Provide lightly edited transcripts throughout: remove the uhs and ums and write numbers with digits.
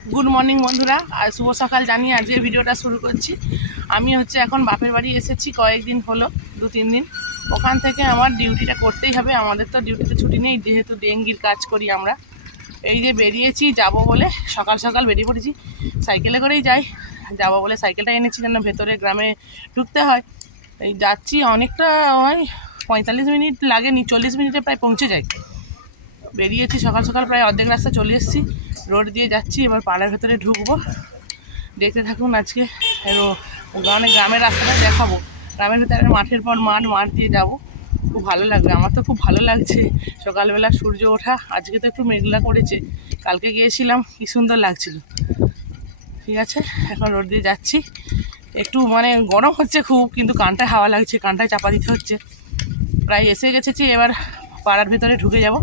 Good morning বন্ধুরা, আর শুভ সকাল জানিয়ে আজকে ভিডিওটা শুরু করছি। আমি এখন বাপের বাড়ি এসেছি, কয়েকদিন হলো, 2-3 দিন। ওখান থেকে আমার ডিউটিটা করতেই হবে। আমাদের তো ডিউটিতে ছুটি নেই, যেহেতু ডেঙ্গির কাজ করি আমরা। এই যে বেরিয়েছি যাব বলে, সকাল সকাল বেরিয়ে পড়েছি, সাইকেলে করেই যাই। যাব বলে সাইকেলটা এনেছি, যেন ভেতরে গ্রামে ঢুকতে হয়। এই যাচ্ছি, অনেকটা হয় 45 মিনিট লাগেনি, 40 মিনিটে প্রায় পৌঁছে যাই। বেরিয়েছি সকাল সকাল, প্রায় অর্ধেক রাস্তা চলে এসেছি। রোড দিয়ে যাচ্ছি, এবার পাড়ার ভেতরে ঢুকবো। দেখতে থাকুন। আজকে গ্রামের রাস্তাটা দেখাবো। গ্রামের ভেতরে মাঠের পর মাঠ দিয়ে যাব। খুব ভালো লাগবে, আমার তো খুব ভালো লাগছে। সকালবেলা সূর্য ওঠা, আজকে তো একটু মেঘলা করেছে, কালকে গিয়েছিলাম, কি সুন্দর লাগছিল। ঠিক আছে, এখন রোড দিয়ে যাচ্ছি। একটু গরম হচ্ছে খুব, কিন্তু কানটায় হাওয়া লাগছে, কানটায় চাপা দিতে হচ্ছে। প্রায় এসে গেছেছি, এবার পাড়ার ভিতরে ঢুকে যাব।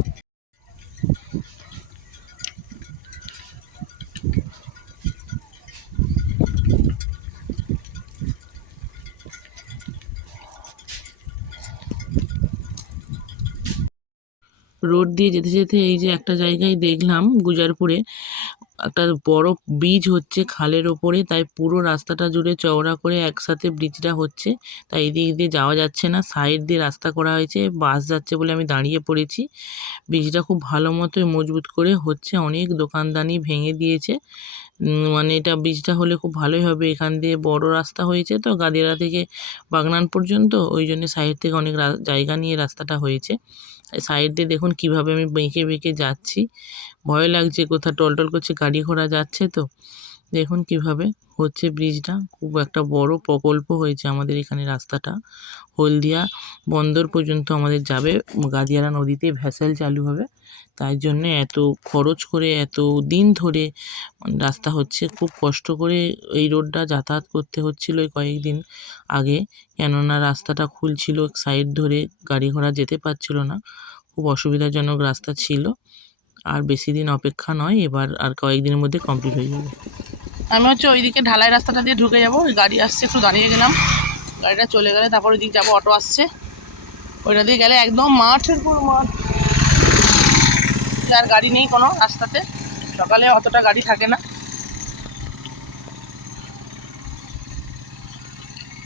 রোড দিয়ে যেতে যেতে এই যে একটা জায়গায় দেখলাম, গুজারপুরে একটা বড় ব্রিজ হচ্ছে খালের ওপরে, তাই পুরো রাস্তাটা জুড়ে চওড়া করে একসাথে ব্রিজটা হচ্ছে। তাই এদিক দিয়ে যাওয়া যাচ্ছে না, সাইড দিয়ে রাস্তা করা হয়েছে, বাস যাচ্ছে বলে আমি দাঁড়িয়ে পড়েছি। ব্রিজটা খুব ভালো মতো মজবুত করে হচ্ছে, অনেক দোকানদানি ভেঙে দিয়েছে। এটা ব্রিজটা হলে খুব ভালোই হবে। এখান দিয়ে বড় রাস্তা হয়েছে তো, গাদিয়ারা থেকে বাগনান পর্যন্ত, ওই জন্য সাইড থেকে অনেক জায়গা নিয়ে রাস্তাটা হয়েছে। সাইড দিয়ে দেখুন কিভাবে আমি বেঁকে বেঁকে যাচ্ছি, ভয় লাগছে, কোথাও টলটল করছে, গাড়ি ঘোড়া যাচ্ছে তো। দেখুন কিভাবে হচ্ছে ব্রিজটা, খুব একটা বড় প্রকল্প হয়েছে আমাদের এখানে। রাস্তাটা হলদিয়া বন্দর পর্যন্ত আমাদের যাবে, গাদিয়ারা নদীতে ভ্যাসেল চালু হবে, তাই জন্য এত খরচ করে এত দিন ধরে রাস্তা হচ্ছে। খুব কষ্ট করে এই রোডটা যাতায়াত করতে হচ্ছিল এই কয়েকদিন আগে, কেননা রাস্তাটা খুলছিল, সাইড ধরে গাড়ি ঘোড়া যেতে পারছিল না, খুব অসুবিধাজনক রাস্তা ছিল। আর বেশি দিন অপেক্ষা নয়, এবার আর কয়েকদিনের মধ্যে কমপ্লিট হয়ে যাবে। আমি ওইদিকে ঢালাই রাস্তাটা দিয়ে ঢুকে যাবো। গাড়ি আসছে, একটু দাঁড়িয়ে গেলাম, গাড়িটা চলে গেলে তারপর ওইদিকে যাবো। অটো আসছে, ওইটা দিয়ে গেলে একদম মাঠের পুরো মাঠ, আর গাড়ি নেই কোনো রাস্তাতে, সকালে অতটা গাড়ি থাকে না।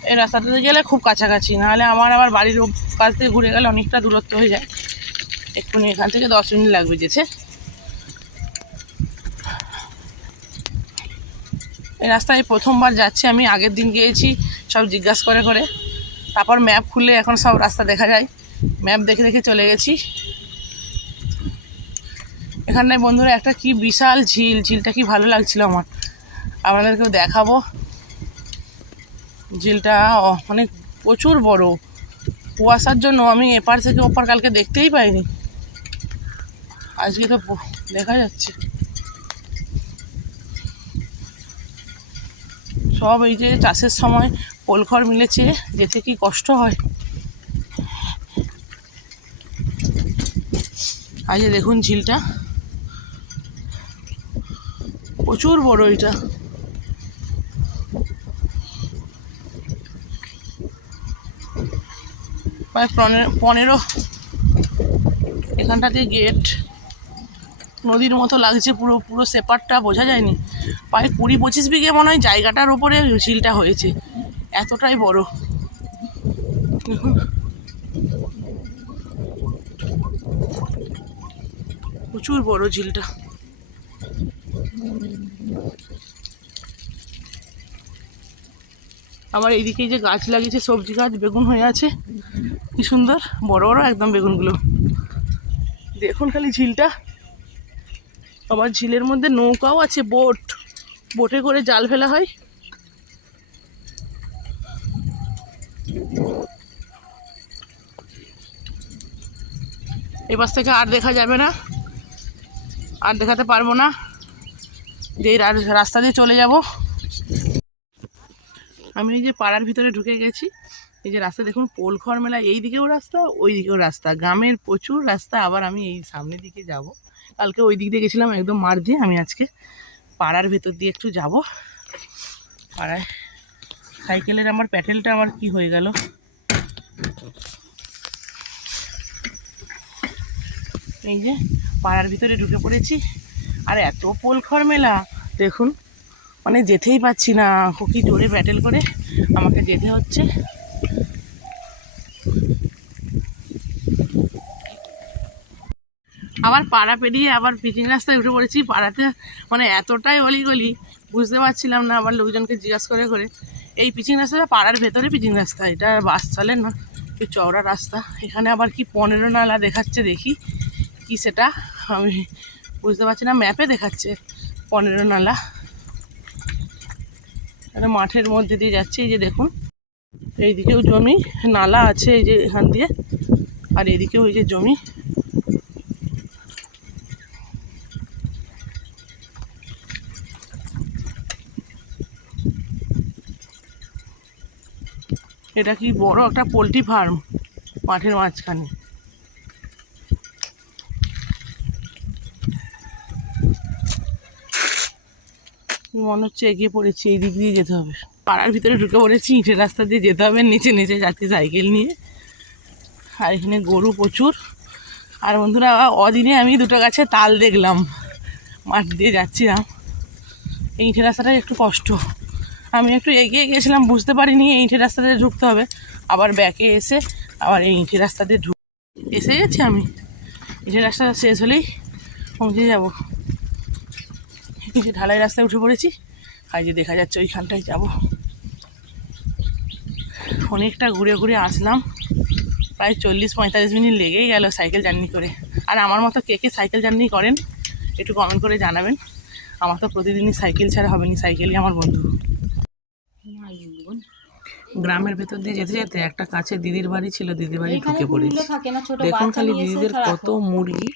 এই রাস্তাটাতে গেলে খুব কাছাকাছি, নাহলে আমার আবার বাড়ির কাছ থেকে ঘুরে গেলে অনেকটা দূরত্ব হয়ে যায়। এক্ষুনি এখান থেকে 10 মিনিট লাগবে যেতে। এই রাস্তায় প্রথমবার যাচ্ছি আমি, আগের দিন গিয়েছি সব জিজ্ঞাসা করে করে, তারপর ম্যাপ খুললে এখন সব রাস্তা দেখা যায়, ম্যাপ দেখে দেখে চলে গেছি। এখানে বন্ধুরা একটা কি বিশাল ঝিল, ঝিলটা কি ভালো লাগছিল আমার, আপনাদেরকেও দেখাবো। ঝিলটা অনেক প্রচুর বড়, কুয়াশার জন্য আমি এপার থেকে ওপার কালকে দেখতেই পাইনি, আজকে তো দেখা যাচ্ছে সব। এই যে চাষের সময় পোলখড় মিলেছে, যেতে কি কষ্ট হয়। আজ দেখুন ঝিলটা প্রচুর বড়, এটা প্রায় 15 এখানটাতে গেট, নদীর মতো লাগছে, পুরো পুরো সেপারটা বোঝা যায়নি। প্রায় 20-25 বিঘে মনে হয় জায়গাটার ওপরে ঝিলটা হয়েছে, এতটাই বড়। প্রচুর বড় ঝিলটা। আবার এইদিকে যে গাছ লাগিয়েছে, সবজি গাছ, বেগুন হয়ে আছে, কি সুন্দর বড় বড় একদম বেগুনগুলো। দেখুন খালি ঝিলটা। আবার ঝিলের মধ্যে নৌকাও আছে, বোটে করে জাল ফেলা হয়। এবার থেকে আর দেখা যাবে না, আর দেখাতে পারবো না, যে রাস্তা দিয়ে চলে যাব। আমি এই যে পাড়ার ভিতরে ঢুকে গেছি। এই যে রাস্তা দেখুন, পোলখড় মেলা, এই দিকেও রাস্তা, ওই দিকেও রাস্তা, গ্রামের প্রচুর রাস্তা। আবার আমি এই সামনের দিকে যাব, কালকে ওই দিক দিয়ে গেছিলাম একদম মাঠ দিয়ে, আমি আজকে পাড়ার ভেতর দিয়ে একটু যাব। পাড়ায় সাইকেলের আমার প্যাডেলটা আমার কি হয়ে গেল। এই যে পাড়ার ভিতরে ঢুকে পড়েছি, আর এত পোলখড় মেলা, দেখুন, মানে যেতেই পাচ্ছি না, খুবই জোরে ব্যাটেল করে আমাকে যেতে হচ্ছে। আবার পাড়া পেরিয়ে আবার পিচিং রাস্তায় উঠে পড়েছি। পাড়াতে মানে এতটাই অলিগলি বুঝতে পারছিলাম না, আবার লোকজনকে জিজ্ঞাসা করে করে। এই পিচিং রাস্তাটা পাড়ার ভেতরে পিচিং রাস্তা, এটা বাস চলে না, এই চওড়া রাস্তা। এখানে আবার কি 15 নালা দেখাচ্ছে, দেখি কি সেটা আমি বুঝতে পারছি না। ম্যাপে দেখাচ্ছে 15 নালা। এটা মাঠের মধ্যে দিয়ে যাচ্ছে, এই যে দেখুন এইদিকেও জমি, নালা আছে এই যে এখান দিয়ে, আর এদিকেও এই যে জমি। এটা কি বড় একটা পোলট্রি ফার্ম মাঠের মাঝখানে। মনে হচ্ছে এগিয়ে পড়েছি, এই দিক দিয়ে যেতে হবে। পাড়ার ভিতরে ঢুকে পড়েছি, ইটের রাস্তা দিয়ে যেতে হবে, নিচে নিচে যাচ্ছি সাইকেল নিয়ে। আর এখানে গরু প্রচুর। আর বন্ধুরা, অদিনে আমি 2টো গাছে তাল দেখলাম, মাঠ দিয়ে যাচ্ছিলাম। এই ইটের রাস্তাটা একটু কষ্ট, আমি একটু এগিয়ে গিয়েছিলাম, বুঝতে পারিনি এই ইটের রাস্তা দিয়ে ঢুকতে হবে। আবার ব্যাকে এসে আবার এই ইটের রাস্তা দিয়ে এসে গেছি আমি। ইটের রাস্তা শেষ হলেই পৌঁছে যাবো। যে ঢালাই রাস্তায় উঠে পড়েছি, আর যে দেখা যাচ্ছে ওইখানটায় যাব। অনেকটা ঘুরে ঘুরে আসলাম, প্রায় 40-45 মিনিট লেগেই গেল সাইকেল জার্নি করে। আর আমার মতো কে কে সাইকেল জার্নি করেন একটু কমেন্ট করে জানাবেন। আমার তো প্রতিদিনই সাইকেল ছাড়া হবে না, সাইকেলই আমার বন্ধু। গ্রামের ভেতর দিয়ে যেতে যেতে একটা কাছে দিদির বাড়ি ছিল, দিদির বাড়ি ঢুকে পড়েছি। দেখুন খালি দিদিদের কত মুরগি,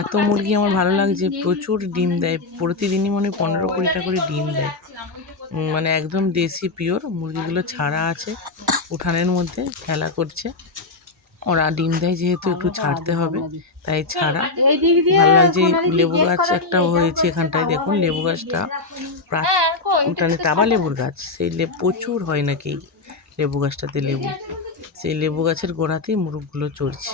এত মুরগি আমার ভালো লাগছে। প্রচুর ডিম দেয়, প্রতিদিনই মনে 15-20টা করে ডিম দেয়। মানে একদম দেশি পিওর মুরগিগুলো ছাড়া আছে, উঠানের মধ্যে খেলা করছে। ওরা ডিম দেয় যেহেতু একটু ছাড়তে হবে, তাই ছাড়া। ভালো লাগছে। লেবু গাছ একটা হয়েছে এখানটায়, দেখুন লেবু গাছটা প্রায় উঠানে টাবা লেবুর গাছ, সেই প্রচুর হয় নাকি লেবু গাছটাতে লেবু। সেই লেবু গাছের গোড়াতেই মুরগগুলো চড়ছে।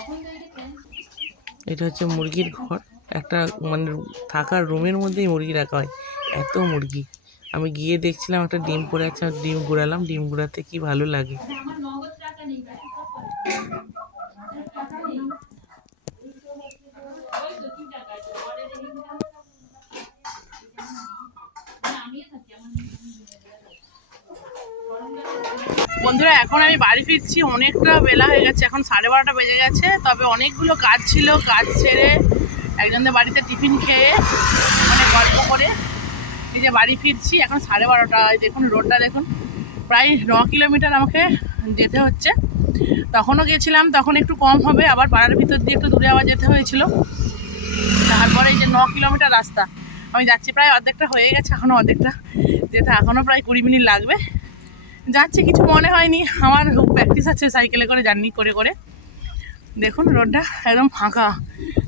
এটা হচ্ছে মুরগির ঘর, একটা মানে থাকার রুমের মধ্যেই মুরগি রাখা হয়, এত মুরগি। আমি গিয়ে দেখছিলাম একটা ডিম পড়ে আছে, ডিম গুড়ালাম, ডিম গুড়াতে কি ভালো লাগে। বন্ধুরা, এখন আমি বাড়ি ফিরছি, অনেকটা বেলা হয়ে গেছে, এখন 12:30 বেজে গেছে। তবে অনেকগুলো কাজ ছিল, কাজ সেরে একজনদের বাড়িতে টিফিন খেয়ে মানে গল্প করে এই যে বাড়ি ফিরছি। এখন 12:30। দেখুন রোডটা দেখুন, প্রায় 9 কিলোমিটার আমাকে যেতে হচ্ছে। তখনও গেছিলাম, তখন একটু কম হবে, আবার পাড়ার ভিতর দিয়ে একটু দূরে আবার যেতে হয়েছিল। তারপরে এই যে 9 কিলোমিটার রাস্তা আমি যাচ্ছি, প্রায় অর্ধেকটা হয়ে গেছে, এখনও অর্ধেকটা যেতে, এখনও প্রায় 20 মিনিট লাগবে। যাচ্ছে কিছু মনে হয়নি, আমার প্র্যাকটিস আছে সাইকেলে করে জার্নি করে করে। দেখুন রোডটা একদম ফাঁকা,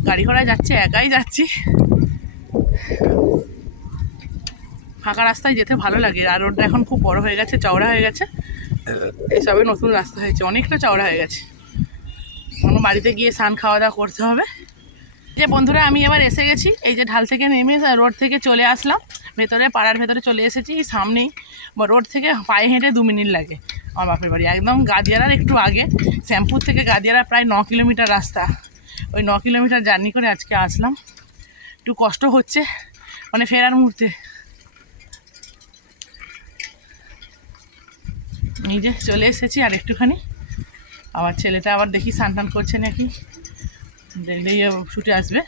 গাড়ি ঘোড়ায় যাচ্ছে, একাই যাচ্ছি। ফাঁকা রাস্তায় যেতে ভালো লাগে। আর রোডটা এখন খুব বড় হয়ে গেছে, চওড়া হয়ে গেছে, এসবে নতুন রাস্তা হয়েছে, অনেকটা চওড়া হয়ে গেছে। কোনো বাড়িতে গিয়ে স্নান খাওয়া দাওয়া করতে হবে। যে বন্ধুরা, আমি এবার এসে গেছি, এই যে ঢাল থেকে নেমে রোড থেকে চলে আসলাম ভেতরে, পাড়ার ভেতরে চলে এসেছি। সামনেই রোড থেকে পায়ে হেঁটে 2 মিনিট লাগে আমার বাপের বাড়ি, একদম গাদিয়ারার একটু আগে। শ্যামপুর থেকে গাদিয়ারা প্রায় 9 কিলোমিটার রাস্তা, ওই 9 কিলোমিটার জার্নি করে আজকে আসলাম। একটু কষ্ট হচ্ছে মানে ফেরার মুহূর্তে। এই যে চলে এসেছি আর একটুখানি, আবার ছেলেটা আবার দেখি স্নান টান করছে নাকি, দেখলেই ছুটে আসবে।